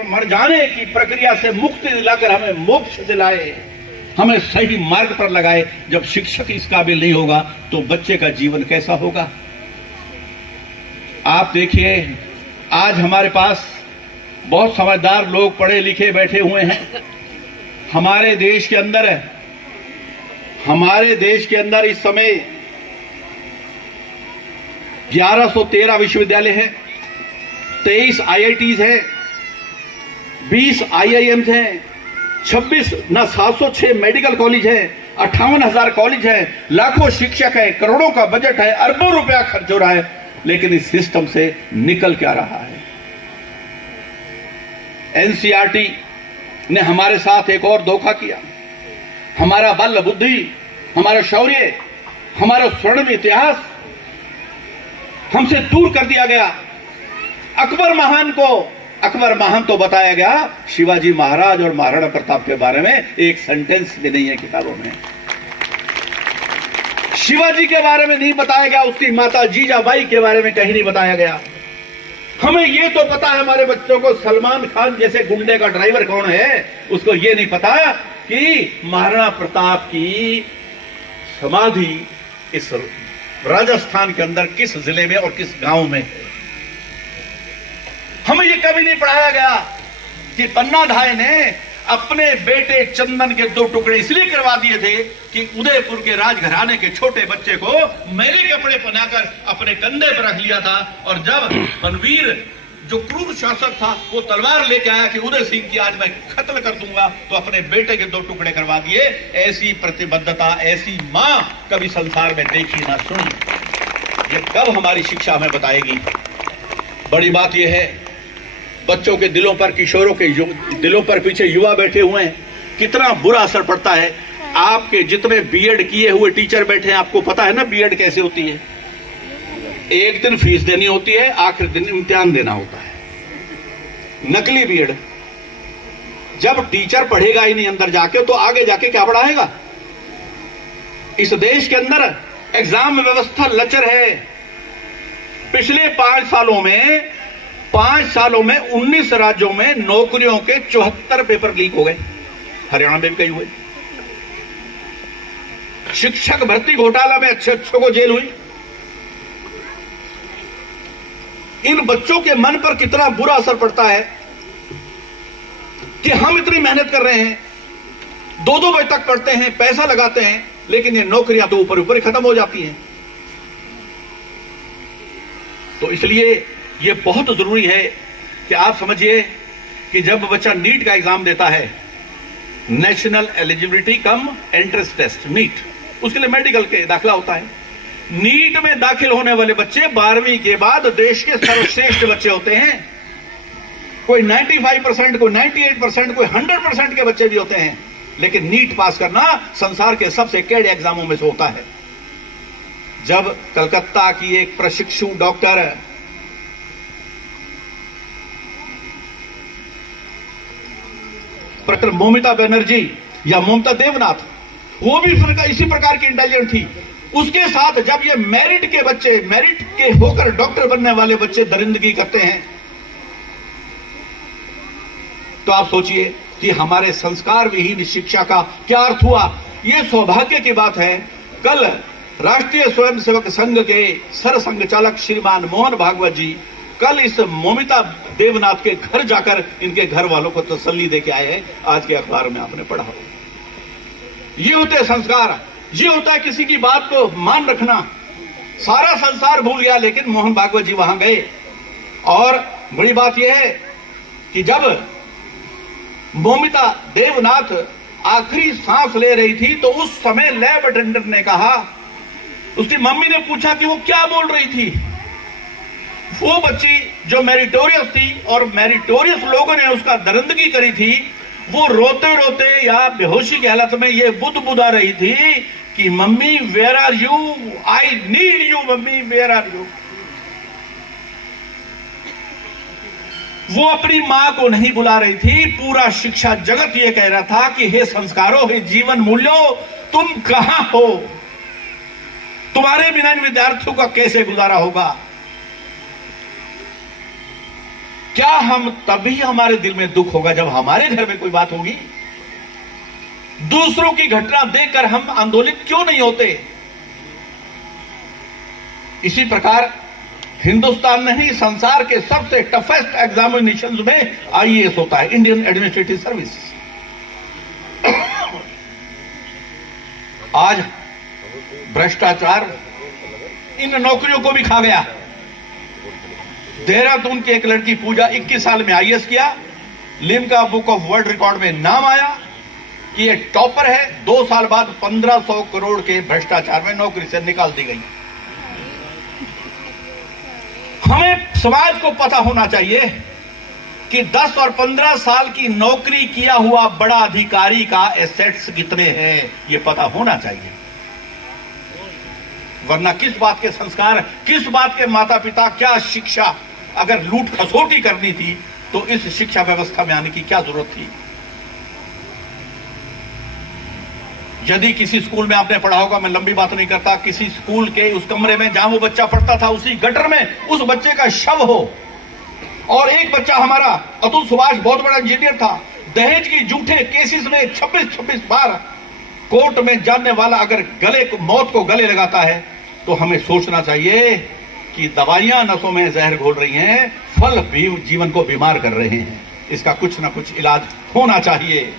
और मर जाने की प्रक्रिया से मुक्ति दिलाकर हमें मोक्ष दिलाए, हमें सही मार्ग पर लगाए। जब शिक्षक इस काबिल नहीं होगा तो बच्चे का जीवन कैसा होगा? आप देखिए, आज हमारे पास बहुत समझदार लोग पढ़े लिखे बैठे हुए हैं। हमारे देश के अंदर इस समय 1113 विश्वविद्यालय हैं, 23 IITs हैं, 20 IIMs हैं, 706 मेडिकल कॉलेज हैं, 58,000 कॉलेज हैं, लाखों शिक्षक हैं, करोड़ों का बजट है, अरबों रुपया खर्च हो रहा है, लेकिन इस सिस्टम से निकल क्या रहा है? NCERT ने हमारे साथ एक और धोखा किया। हमारा बल बुद्धि, हमारा शौर्य, हमारा स्वर्णिम इतिहास हमसे दूर कर दिया गया। अकबर महान तो बताया गया, शिवाजी महाराज और महाराणा प्रताप के बारे में एक सेंटेंस भी नहीं है किताबों में। शिवाजी के बारे में नहीं बताया गया, उसकी माता जीजाबाई के बारे में कहीं नहीं बताया गया। हमें ये तो पता है हमारे बच्चों को सलमान खान जैसे गुंडे का ड्राइवर कौन है, उसको ये नहीं पता कि महाराणा प्रताप की समाधि इस राजस्थान के अंदर किस जिले में और किस गांव में है। हमें ये कभी नहीं पढ़ाया गया कि पन्नाधाय ने अपने बेटे चंदन के 2 टुकड़े इसलिए करवा दिए थे कि उदयपुर के राजघराने के छोटे बच्चे को मैले कपड़े पहनाकर अपने कंधे पर रख लिया था, और जब बनवीर जो क्रूर शासक था वो तलवार लेके आया कि उदय सिंह की आज मैं कत्ल कर दूंगा, तो अपने बेटे के 2 टुकड़े करवा दिए। ऐसी प्रतिबद्धता, ऐसी मां कभी संसार में देखी ना सुनी। ये कब हमारी शिक्षा हमें बताएगी? बड़ी बात यह है, बच्चों के दिलों पर, किशोरों के दिलों पर पीछे युवा बैठे हुए हैं, कितना बुरा असर पड़ता है। आपके जितने बीएड किए हुए टीचर बैठे हैं, आपको पता है ना बीएड कैसे होती है? एक दिन फीस देनी होती है, आखिरी दिन इम्तिहान देना होता है। नकली बीएड। जब टीचर पढ़ेगा ही नहीं अंदर जाके, तो आगे जाके क्या पढ़ाएगा? इस देश के अंदर एग्जाम व्यवस्था लचर है। पिछले 5 सालों में 19 राज्यों में नौकरियों के 74 पेपर लीक हो गए। हरियाणा में भी कई हुए। शिक्षक भर्ती घोटाला में अच्छे को जेल हुई। इन बच्चों के मन पर कितना बुरा असर पड़ता है कि हम इतनी मेहनत कर रहे हैं, 2-2 बजे तक पढ़ते हैं, पैसा लगाते हैं, लेकिन ये नौकरियां तो ऊपर ही खत्म हो जाती हैं। तो इसलिए ये बहुत जरूरी है कि आप समझिए कि जब बच्चा नीट का एग्जाम देता है, national eligibility cum entrance test NEET, उसके लिए मेडिकल के दाखिला होता है। नीट में दाखिल होने वाले बच्चे 12वीं के बाद देश के सर्वश्रेष्ठ बच्चे होते हैं। कोई 95%, कोई 98%, कोई 100% के बच्चे भी होते हैं, लेकिन नीट पास करना संसार के सबसे कैड एग्जामों में से होता है। जब कलकत्ता की एक प्रशिक्षु डॉक्टर डॉक्टर ममिता बनर्जी या ममता देवनाथ, वो भी इसी प्रकार की इंटेलिजेंट थी। उसके साथ जब ये मेरिट के होकर डॉक्टर बनने वाले बच्चे दरिंदगी करते हैं, तो आप सोचिए कि हमारे संस्कार विहीन शिक्षा का क्या अर्थ हुआ। यह सौभाग्य की बात है, कल राष्ट्रीय स्वयंसेवक संघ के सरसंघ चालक श्रीमान मोहन भागवत जी कल इस ममिता देवनाथ के घर जाकर इनके घर वालों को तसल्ली देके आए हैं। आज के अखबार में आपने पढ़ा हो। ये होते हैं संस्कार, ये होता है किसी की बात को मान रखना। सारा संसार भूल गया, लेकिन मोहन भागवत जी वहां गए। और बड़ी बात यह है कि जब ममिता देवनाथ आखिरी सांस ले रही थी, तो उस समय लैब अटेंडेंट ने कहा, उसकी मम्मी ने पूछा कि वो क्या बोल रही थी। वो बच्ची जो मेरिटोरियस थी और मेरिटोरियस लोगों ने उसका दरिंदगी करी थी, वो रोते रोते या बेहोशी की हालत में ये बुदबुदा रही थी कि mummy where are you, I need you, mummy where are you. वो अपनी मां को नहीं बुला रही थी। पूरा शिक्षा जगत ये कह रहा था कि हे संस्कारों, हे जीवन मूल्यों, तुम कहां हो? तुम्हारे बिना इन विद्यार्थियों का कैसे गुजारा होगा? क्या हम तभी हमारे दिल में दुख होगा जब हमारे घर में कोई बात होगी? दूसरों की घटना देखकर हम आंदोलित क्यों नहीं होते? इसी प्रकार हिंदुस्तान नहीं, संसार के सबसे टफेस्ट एग्जामिनेशन में आईएएस होता है, इंडियन एडमिनिस्ट्रेटिव सर्विस। आज भ्रष्टाचार इन नौकरियों को भी खा गया। देहरादून की एक लड़की पूजा 21 साल में आईएएस किया, Limca book of world record में नाम आया कि ये टॉपर है। 2 साल बाद 1500 करोड़ के भ्रष्टाचार में नौकरी से निकाल दी गई। हमें समाज को पता होना चाहिए कि 10 और 15 साल की नौकरी किया हुआ बड़ा अधिकारी का एसेट्स कितने हैं, ये पता होना चाहिए। वरना किस बात के संस्कार, किस बात के माता पिता, क्या शिक्षा? अगर लूट खसोटी करनी थी तो इस शिक्षा व्यवस्था में आने की क्या जरूरत थी? यदि किसी स्कूल में आपने पढ़ा होगा, मैं लंबी बात नहीं करता, किसी स्कूल के उस कमरे में जहां वो बच्चा पढ़ता था, उसी गटर में उस बच्चे का शव हो, और एक बच्चा हमारा अतुल सुभाष बहुत बड़ा इंजीनियर था, दहेज की झूठे केसेस में 26-26 बार कोर्ट में जाने वाला अगर मौत को गले लगाता है, तो हमें सोचना चाहिए कि दवाइयां नसों में जहर घोल रही हैं, फल भी जीवन को बीमार कर रहे हैं। इसका कुछ ना कुछ इलाज होना चाहिए।